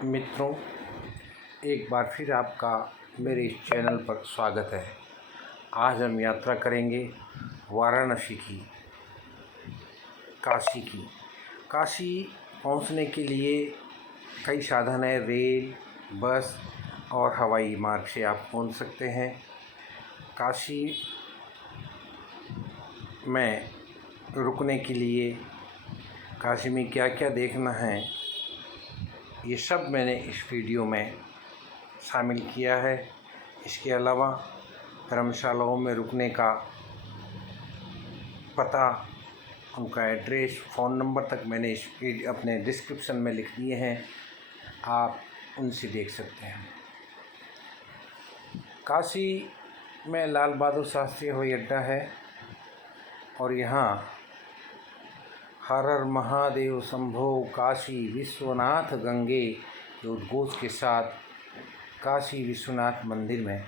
मित्रों, एक बार फिर आपका मेरे इस चैनल पर स्वागत है। आज हम यात्रा करेंगे वाराणसी की, काशी की। काशी पहुंचने के लिए कई साधन है। रेल, बस और हवाई मार्ग से आप पहुंच सकते हैं। काशी में रुकने के लिए काशी में क्या क्या देखना है, ये सब मैंने इस वीडियो में शामिल किया है। इसके अलावा धर्मशालाओं में रुकने का पता, उनका एड्रेस, फ़ोन नंबर तक मैंने इस अपने डिस्क्रिप्शन में लिख दिए हैं, आप उनसे देख सकते हैं। काशी में लाल बहादुर शास्त्री हवाई अड्डा है और यहाँ हर हर महादेव शंभो काशी विश्वनाथ गंगे के उद्घोष के साथ काशी विश्वनाथ मंदिर में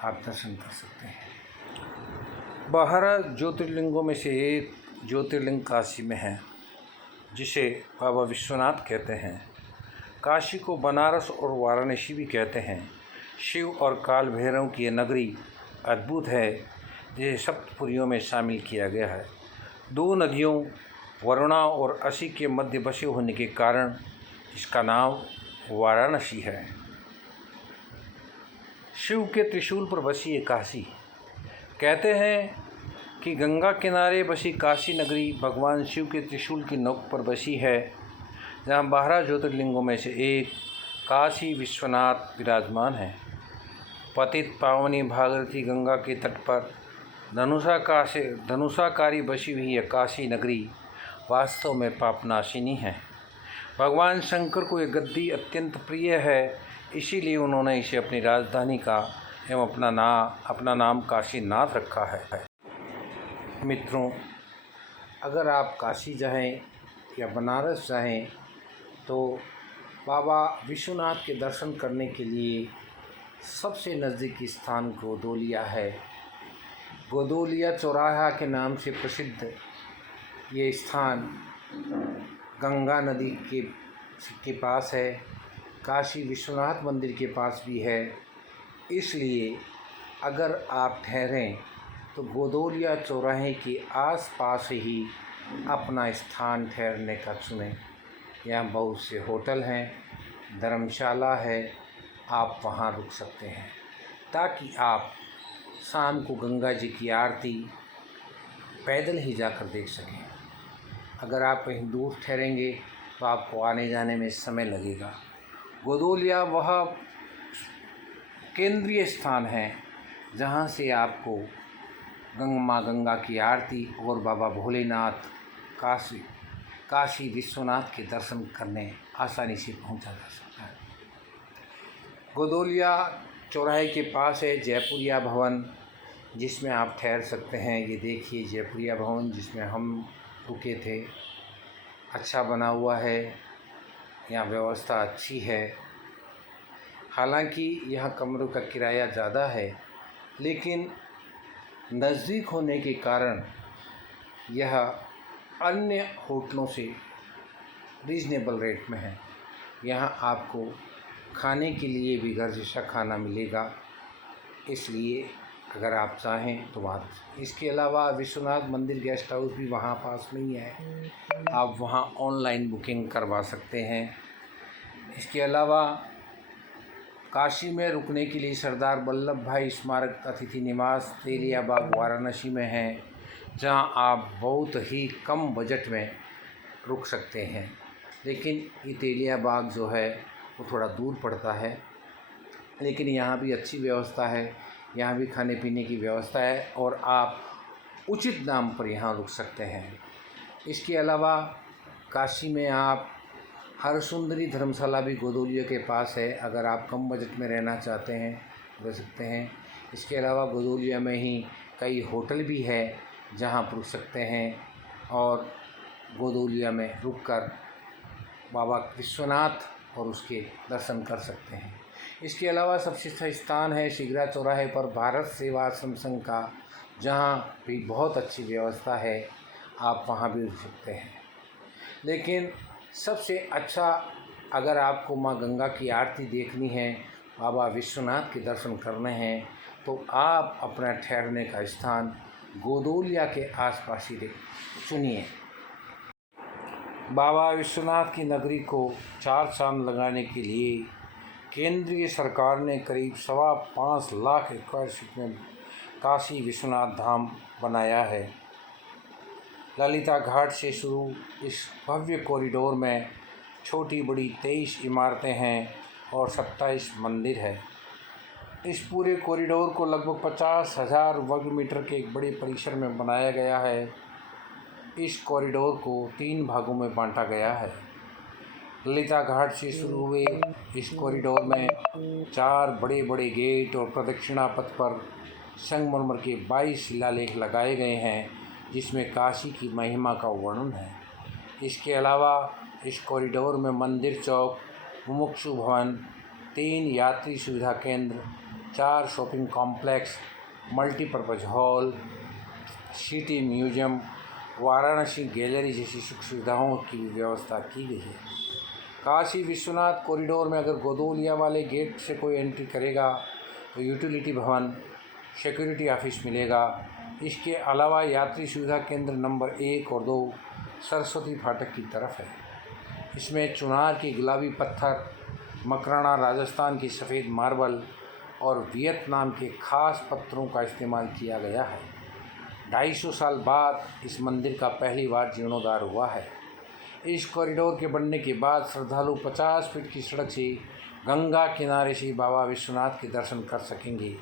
आप दर्शन कर सकते हैं। 12 ज्योतिर्लिंगों में से एक ज्योतिर्लिंग काशी में है, जिसे बाबा विश्वनाथ कहते हैं। काशी को बनारस और वाराणसी भी कहते हैं। शिव और काल भैरव की यह नगरी अद्भुत है, जिसे सप्तपुरियों में शामिल किया गया है। दो नदियों वरुणा और असी के मध्य बसे होने के कारण इसका नाम वाराणसी है। शिव के त्रिशूल पर बसी है काशी। कहते हैं कि गंगा किनारे बसी काशी नगरी भगवान शिव के त्रिशूल की नोक पर बसी है, जहाँ 12 ज्योतिर्लिंगों में से एक काशी विश्वनाथ विराजमान है। पतित पावनी भागीरथी गंगा के तट पर धनुषाकारी बसी हुई यह काशी नगरी वास्तव में पापनाशिनी है। भगवान शंकर को यह गद्दी अत्यंत प्रिय है, इसीलिए उन्होंने इसे अपनी राजधानी का एवं अपना नाम काशीनाथ रखा है। मित्रों, अगर आप काशी जाएं या बनारस जाएं तो बाबा विश्वनाथ के दर्शन करने के लिए सबसे नज़दीकी स्थान गोदोलिया है। गोदोलिया चौराहा के नाम से प्रसिद्ध ये स्थान गंगा नदी के पास है, काशी विश्वनाथ मंदिर के पास भी है। इसलिए अगर आप ठहरें तो गोदोलिया चौराहे के आसपास ही अपना स्थान ठहरने का चुनें। यहाँ बहुत से होटल हैं, धर्मशाला है, आप वहाँ रुक सकते हैं ताकि आप शाम को गंगा जी की आरती पैदल ही जाकर देख सकें। अगर आप कहीं दूर ठहरेंगे तो आपको आने जाने में समय लगेगा। गोदोलिया वह केंद्रीय स्थान है जहाँ से आपको माँ गंगा की आरती और बाबा भोलेनाथ काशी विश्वनाथ के दर्शन करने आसानी से पहुँचा जा सकता है। गोदोलिया चौराहे के पास है जयपुरिया भवन, जिसमें आप ठहर सकते हैं। ये देखिए जयपुरिया भवन जिसमें हम रुके थे, अच्छा बना हुआ है, यहाँ व्यवस्था अच्छी है। हालांकि यहाँ कमरों का किराया ज़्यादा है, लेकिन नज़दीक होने के कारण यह अन्य होटलों से रीज़नेबल रेट में है। यहाँ आपको खाने के लिए भी घर जैसा खाना मिलेगा, इसलिए अगर आप चाहें तो वहाँ। इसके अलावा विश्वनाथ मंदिर गेस्ट हाउस भी वहाँ पास में ही है, आप वहाँ ऑनलाइन बुकिंग करवा सकते हैं। इसके अलावा काशी में रुकने के लिए सरदार वल्लभ भाई स्मारक अतिथि निवास तेलियाबाग वाराणसी में है, जहाँ आप बहुत ही कम बजट में रुक सकते हैं। लेकिन ये तेलियाबाग जो है वो थोड़ा दूर पड़ता है, लेकिन यहाँ भी अच्छी व्यवस्था है। यहाँ भी खाने पीने की व्यवस्था है और आप उचित दाम पर यहाँ रुक सकते हैं। इसके अलावा काशी में आप हर सुंदरी धर्मशाला भी गोदोलिया के पास है, अगर आप कम बजट में रहना चाहते हैं रह सकते हैं। इसके अलावा गोदोलिया में ही कई होटल भी है जहाँ आप रुक सकते हैं और गोदोलिया में रुककर बाबा विश्वनाथ और उसके दर्शन कर सकते हैं। इसके अलावा सबसे अच्छा स्थान है शिगरा चौराहे पर भारत सेवा आश्रम संघ का, जहाँ भी बहुत अच्छी व्यवस्था है, आप वहाँ भी रुक सकते हैं। लेकिन सबसे अच्छा अगर आपको माँ गंगा की आरती देखनी है, बाबा विश्वनाथ के दर्शन करने हैं, तो आप अपना ठहरने का स्थान गोदोलिया के आसपास ही चुनिए। बाबा विश्वनाथ की नगरी को चार चांद लगाने के लिए केंद्रीय सरकार ने करीब 5.25 लाख स्क्वायर फीट में काशी विश्वनाथ धाम बनाया है। ललिता घाट से शुरू इस भव्य कॉरिडोर में छोटी बड़ी 23 इमारतें हैं और 27 मंदिर है। इस पूरे कॉरिडोर को लगभग 50,000 वर्ग मीटर के एक बड़े परिसर में बनाया गया है। इस कॉरिडोर को 3 भागों में बांटा गया है। ललिता घाट से शुरू हुए इस कॉरिडोर में 4 बड़े बड़े गेट और प्रदक्षिणा पथ पर संगमरमर के 22 शिलालेख लगाए गए हैं, जिसमें काशी की महिमा का वर्णन है। इसके अलावा इस कॉरिडोर में मंदिर चौक, मुमुक्षु भवन, 3 यात्री सुविधा केंद्र, 4 shopping complex, multipurpose hall, city museum, Varanasi gallery जैसी सुख सुविधाओं की भी व्यवस्था की गई है। काशी विश्वनाथ कॉरिडोर में अगर गोदोलिया वाले गेट से कोई एंट्री करेगा तो यूटिलिटी भवन, सिक्योरिटी ऑफिस मिलेगा। इसके अलावा यात्री सुविधा केंद्र नंबर 1 और 2 सरस्वती फाटक की तरफ है। इसमें चुनार के गुलाबी पत्थर, मकराना राजस्थान की सफ़ेद मार्बल और वियतनाम के खास पत्थरों का इस्तेमाल किया गया है। 250 साल बाद इस मंदिर का पहली बार जीर्णोद्धार हुआ है। इस कॉरिडोर के बनने के बाद श्रद्धालु 50 फीट की सड़क से गंगा किनारे से बाबा विश्वनाथ के दर्शन कर सकेंगे।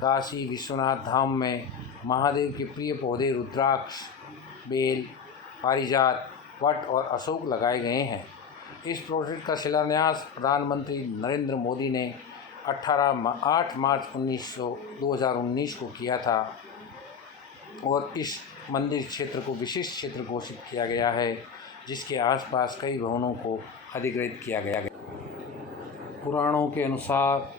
काशी विश्वनाथ धाम में महादेव के प्रिय पौधे रुद्राक्ष, बेल, पारिजात, वट और अशोक लगाए गए हैं। इस प्रोजेक्ट का शिलान्यास प्रधानमंत्री नरेंद्र मोदी ने 8 मार्च 2019 को किया था और इस मंदिर क्षेत्र को विशिष्ट क्षेत्र घोषित किया गया है, जिसके आसपास कई भवनों को अधिग्रहित किया गया है। पुराणों के अनुसार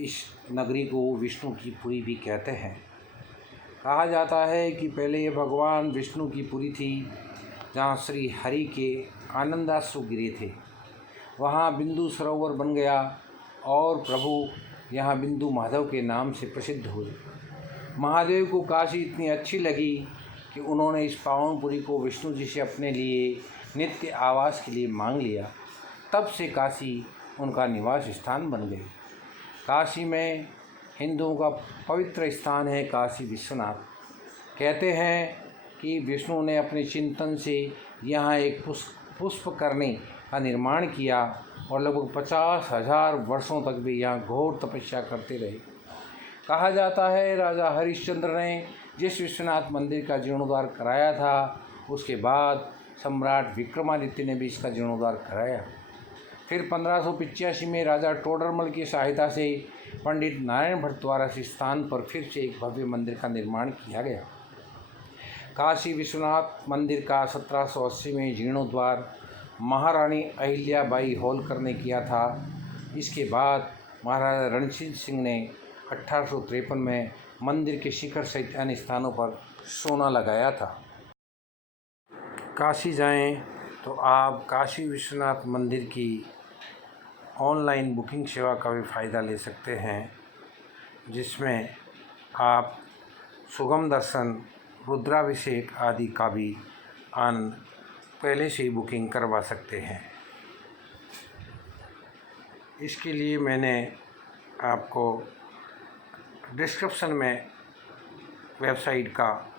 इस नगरी को विष्णु की पुरी भी कहते हैं। कहा जाता है कि पहले ये भगवान विष्णु की पुरी थी, जहाँ श्री हरि के आनंदाश्रु गिरे थे। वहाँ बिंदु सरोवर बन गया और प्रभु यहाँ बिंदु माधव के नाम से प्रसिद्ध हुए। महादेव को काशी इतनी अच्छी लगी कि उन्होंने इस पावनपुरी को विष्णु जी से अपने लिए नित्य आवास के लिए मांग लिया। तब से काशी उनका निवास स्थान बन गई। काशी में हिंदुओं का पवित्र स्थान है काशी विश्वनाथ। कहते हैं कि विष्णु ने अपने चिंतन से यहाँ एक पुष्पकरणी का निर्माण किया और लगभग 50,000 वर्षों तक भी यहाँ घोर तपस्या करते रहे। कहा जाता है राजा हरिश्चंद्र ने जिस विश्वनाथ मंदिर का जीर्णोद्धार कराया था, उसके बाद सम्राट विक्रमादित्य ने भी इसका जीर्णोद्धार कराया। फिर 1585 में राजा टोडरमल की सहायता से पंडित नारायण भट्ट द्वारा इस स्थान पर फिर से एक भव्य मंदिर का निर्माण किया गया। काशी विश्वनाथ मंदिर का 1780 में जीर्णोद्धार महारानी अहिल्याबाई होलकर ने किया था। इसके बाद महाराजा रणजीत सिंह ने 1853 में मंदिर के शिखर सहित अन्य स्थानों पर सोना लगाया था। काशी जाएं तो आप काशी विश्वनाथ मंदिर की ऑनलाइन बुकिंग सेवा का भी फ़ायदा ले सकते हैं, जिसमें आप सुगम दर्शन, रुद्राभिषेक आदि का भी आनंद पहले से ही बुकिंग करवा सकते हैं। इसके लिए मैंने आपको डिस्क्रिप्शन में वेबसाइट का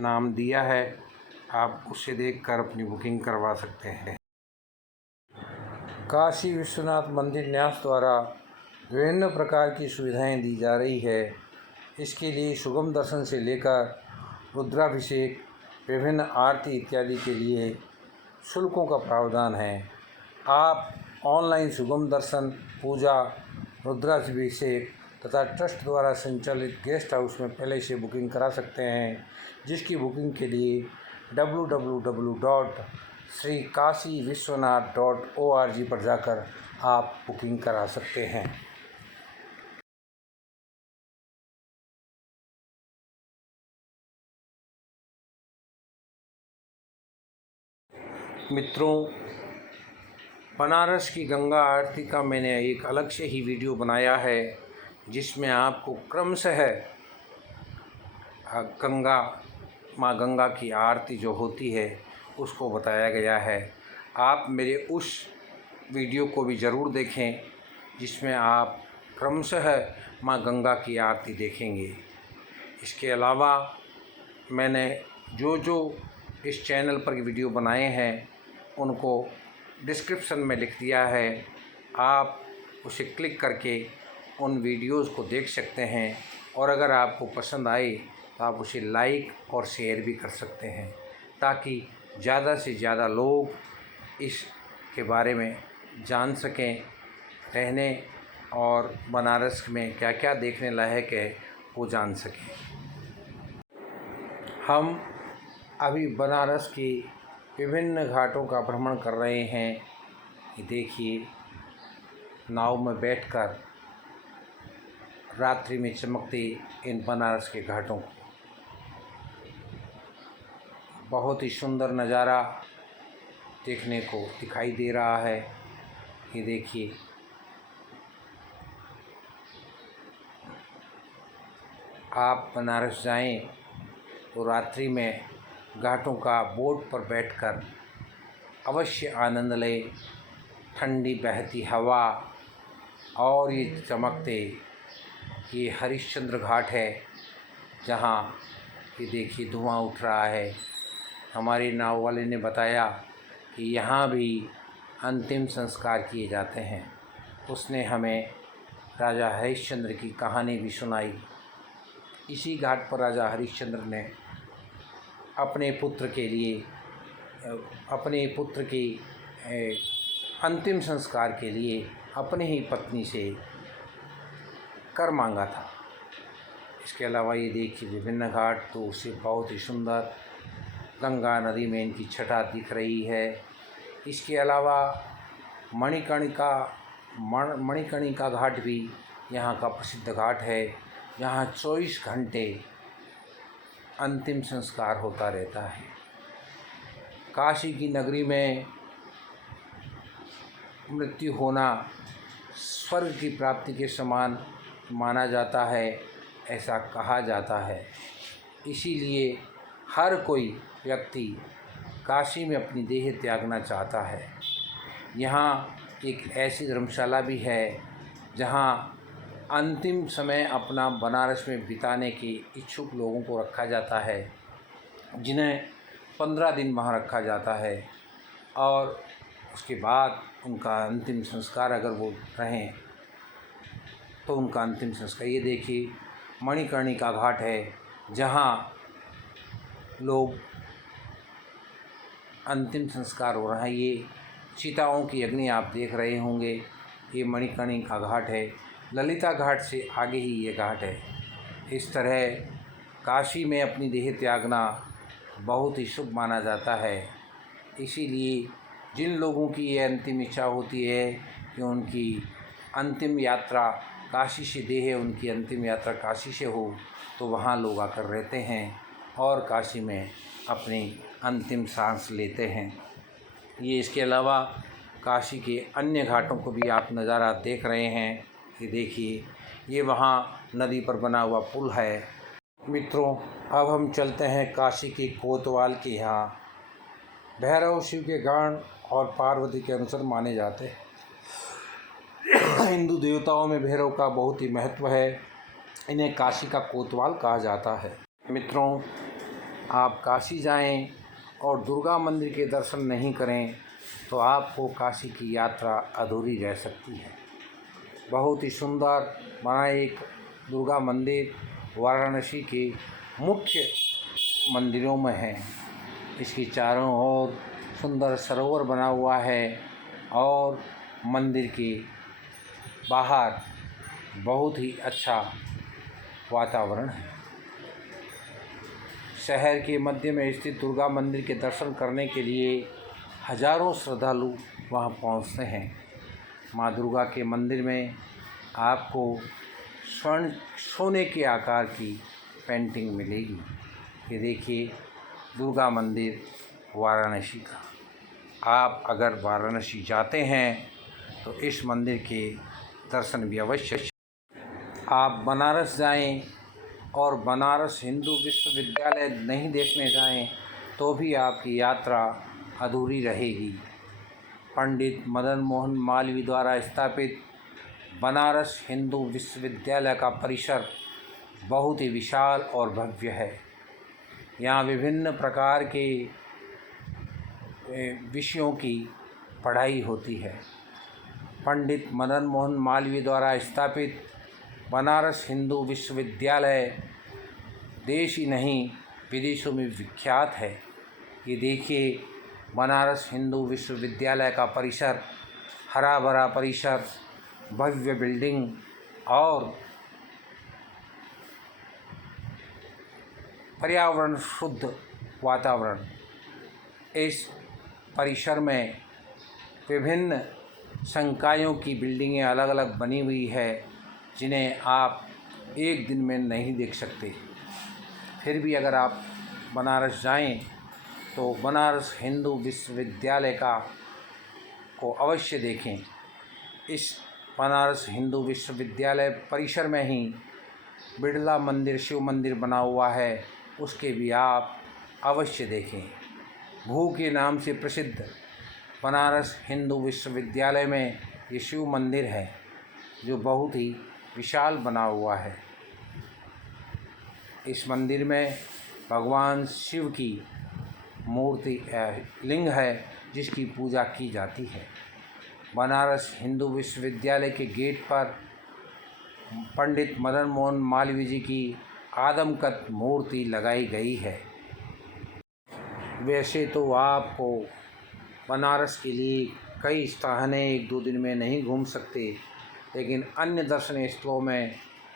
नाम दिया है, आप उससे देखकर अपनी बुकिंग करवा सकते हैं। काशी विश्वनाथ मंदिर न्यास द्वारा विभिन्न प्रकार की सुविधाएं दी जा रही है। इसके लिए सुगम दर्शन से लेकर रुद्राभिषेक, विभिन्न आरती इत्यादि के लिए शुल्कों का प्रावधान है। आप ऑनलाइन सुगम दर्शन, पूजा, रुद्राभिषेक तथा ट्रस्ट द्वारा संचालित गेस्ट हाउस में पहले से बुकिंग करा सकते हैं, जिसकी बुकिंग के लिए www.srikashiviswanath.org पर जाकर आप बुकिंग करा सकते हैं। मित्रों, बनारस की गंगा आरती का मैंने एक अलग से ही वीडियो बनाया है, जिसमें आपको क्रमशः गंगा माँ गंगा की आरती जो होती है उसको बताया गया है। आप मेरे उस वीडियो को भी ज़रूर देखें, जिसमें आप क्रमशः माँ गंगा की आरती देखेंगे। इसके अलावा मैंने जो जो इस चैनल पर वीडियो बनाए हैं उनको डिस्क्रिप्शन में लिख दिया है, आप उसे क्लिक करके उन वीडियोज़ को देख सकते हैं, और अगर आपको पसंद आए तो आप उसे लाइक और शेयर भी कर सकते हैं, ताकि ज़्यादा से ज़्यादा लोग इसके बारे में जान सकें, रहने और बनारस में क्या क्या देखने लायक है वो जान सकें। हम अभी बनारस की विभिन्न घाटों का भ्रमण कर रहे हैं। ये देखिए, नाव में बैठकर रात्रि में चमकते इन बनारस के घाटों को, बहुत ही सुंदर नज़ारा देखने को दिखाई दे रहा है। ये देखिए, आप बनारस जाएं तो रात्रि में घाटों का बोट पर बैठकर अवश्य आनंद लें। ठंडी बहती हवा और ये चमकते, ये हरिश्चंद्र घाट है, जहाँ ये देखिए धुआं उठ रहा है। हमारे नाव वाले ने बताया कि यहाँ भी अंतिम संस्कार किए जाते हैं। उसने हमें राजा हरिश्चंद्र की कहानी भी सुनाई। इसी घाट पर राजा हरिश्चंद्र ने अपने पुत्र के लिए, अपने पुत्र की अंतिम संस्कार के लिए अपने ही पत्नी से कर मांगा था। इसके अलावा ये देखिए विभिन्न घाट, तो उससे बहुत ही सुंदर गंगा नदी में इनकी छटा दिख रही है। इसके अलावा मणिकर्णिका घाट भी यहाँ का प्रसिद्ध घाट है, जहाँ 24 घंटे अंतिम संस्कार होता रहता है। काशी की नगरी में मृत्यु होना स्वर्ग की प्राप्ति के समान माना जाता है, ऐसा कहा जाता है। इसीलिए हर कोई व्यक्ति काशी में अपनी देह त्यागना चाहता है। यहाँ एक ऐसी धर्मशाला भी है जहाँ अंतिम समय अपना बनारस में बिताने के इच्छुक लोगों को रखा जाता है, जिन्हें 15 दिन वहाँ रखा जाता है, और उसके बाद उनका अंतिम संस्कार, अगर वो रहें तो उनका अंतिम संस्कार। ये देखिए मणिकर्णिका घाट है, जहाँ लोग अंतिम संस्कार हो रहा है। ये चिताओं की अग्नि आप देख रहे होंगे, ये मणिकर्णिका घाट है। ललिता घाट से आगे ही ये घाट है। इस तरह काशी में अपनी देह त्यागना बहुत ही शुभ माना जाता है। इसीलिए जिन लोगों की ये अंतिम इच्छा होती है कि उनकी अंतिम यात्रा काशी से, देह उनकी अंतिम यात्रा काशी से हो, तो वहाँ लोग आकर रहते हैं और काशी में अपनी अंतिम सांस लेते हैं। ये इसके अलावा काशी के अन्य घाटों को भी आप नज़ारा देख रहे हैं। ये देखिए, ये वहाँ नदी पर बना हुआ पुल है। मित्रों, अब हम चलते हैं काशी के कोतवाल के यहाँ। भैरव शिव के गण और पार्वती के अनुसार माने जाते हैं। हिंदू देवताओं में भैरव का बहुत ही महत्व है। इन्हें काशी का कोतवाल कहा जाता है। मित्रों, आप काशी जाएं और दुर्गा मंदिर के दर्शन नहीं करें तो आपको काशी की यात्रा अधूरी रह सकती है। बहुत ही सुंदर बना एक दुर्गा मंदिर वाराणसी के मुख्य मंदिरों में है। इसकी चारों ओर सुंदर सरोवर बना हुआ है और मंदिर के बाहर बहुत ही अच्छा वातावरण है। शहर के मध्य में स्थित दुर्गा मंदिर के दर्शन करने के लिए हजारों श्रद्धालु वहां पहुंचते हैं। मां दुर्गा के मंदिर में आपको सोने के आकार की पेंटिंग मिलेगी। ये देखिए दुर्गा मंदिर वाराणसी का। आप अगर वाराणसी जाते हैं तो इस मंदिर के दर्शन भी अवश्य। आप बनारस जाएं और बनारस हिंदू विश्वविद्यालय नहीं देखने जाएं तो भी आपकी यात्रा अधूरी रहेगी। पंडित मदन मोहन मालवीय द्वारा स्थापित बनारस हिंदू विश्वविद्यालय का परिसर बहुत ही विशाल और भव्य है। यहाँ विभिन्न प्रकार के विषयों की पढ़ाई होती है। पंडित मदन मोहन मालवीय द्वारा स्थापित बनारस हिंदू विश्वविद्यालय देश ही नहीं विदेशों में विख्यात है। ये देखिए, बनारस हिंदू विश्वविद्यालय का परिसर, हरा भरा परिसर, भव्य बिल्डिंग और पर्यावरण शुद्ध वातावरण। इस परिसर में विभिन्न संकायों की बिल्डिंगें अलग अलग बनी हुई है जिन्हें आप एक दिन में नहीं देख सकते। फिर भी अगर आप बनारस जाएं तो बनारस हिंदू विश्वविद्यालय को अवश्य देखें। इस बनारस हिंदू विश्वविद्यालय परिसर में ही बिड़ला मंदिर, शिव मंदिर बना हुआ है, उसके भी आप अवश्य देखें। भू के नाम से प्रसिद्ध बनारस हिंदू विश्वविद्यालय में ये शिव मंदिर है जो बहुत ही विशाल बना हुआ है। इस मंदिर में भगवान शिव की मूर्ति लिंग है जिसकी पूजा की जाती है। बनारस हिंदू विश्वविद्यालय के गेट पर पंडित मदन मोहन मालवीय जी की आदमकद मूर्ति लगाई गई है। वैसे तो आपको बनारस के लिए कई स्थान हैं, एक दो दिन में नहीं घूम सकते, लेकिन अन्य दर्शनीय स्थलों में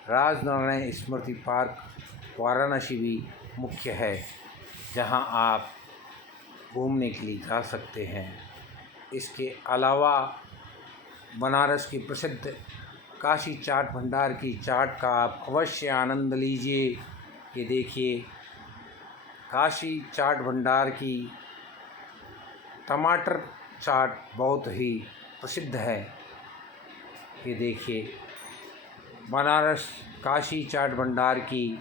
राजनारायण स्मृति पार्क वाराणसी भी मुख्य है, जहां आप घूमने के लिए जा सकते हैं। इसके अलावा बनारस की प्रसिद्ध काशी चाट भंडार की चाट का आप अवश्य आनंद लीजिए। ये देखिए, काशी चाट भंडार की टमाटर चाट बहुत ही प्रसिद्ध है। ये देखिए, बनारस काशी चाट भंडार की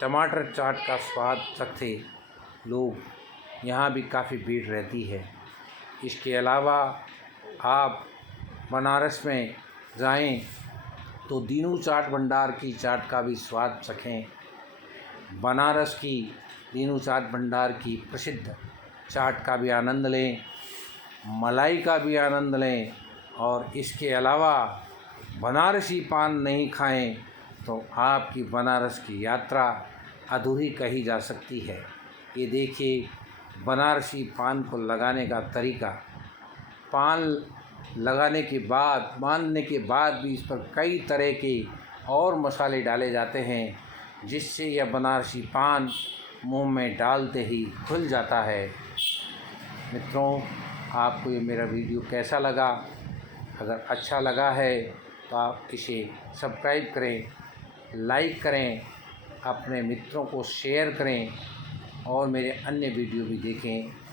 टमाटर चाट का स्वाद चखते लोग यहाँ भी काफ़ी भीड़ रहती है। इसके अलावा आप बनारस में जाएं तो दीनू चाट भंडार की चाट का भी स्वाद चखें। बनारस की दीनू चाट भंडार की प्रसिद्ध चाट का भी आनंद लें, मलाई का भी आनंद लें, और इसके अलावा बनारसी पान नहीं खाएं तो आपकी बनारस की यात्रा अधूरी कही जा सकती है। ये देखिए, बनारसी पान को लगाने का तरीका। पान लगाने के बाद, बांधने के बाद भी इस पर कई तरह के और मसाले डाले जाते हैं जिससे यह बनारसी पान मुंह में डालते ही खुल जाता है। मित्रों, आपको ये मेरा वीडियो कैसा लगा? अगर अच्छा लगा है तो आप इसे सब्सक्राइब करें, लाइक करें, अपने मित्रों को शेयर करें और मेरे अन्य वीडियो भी देखें।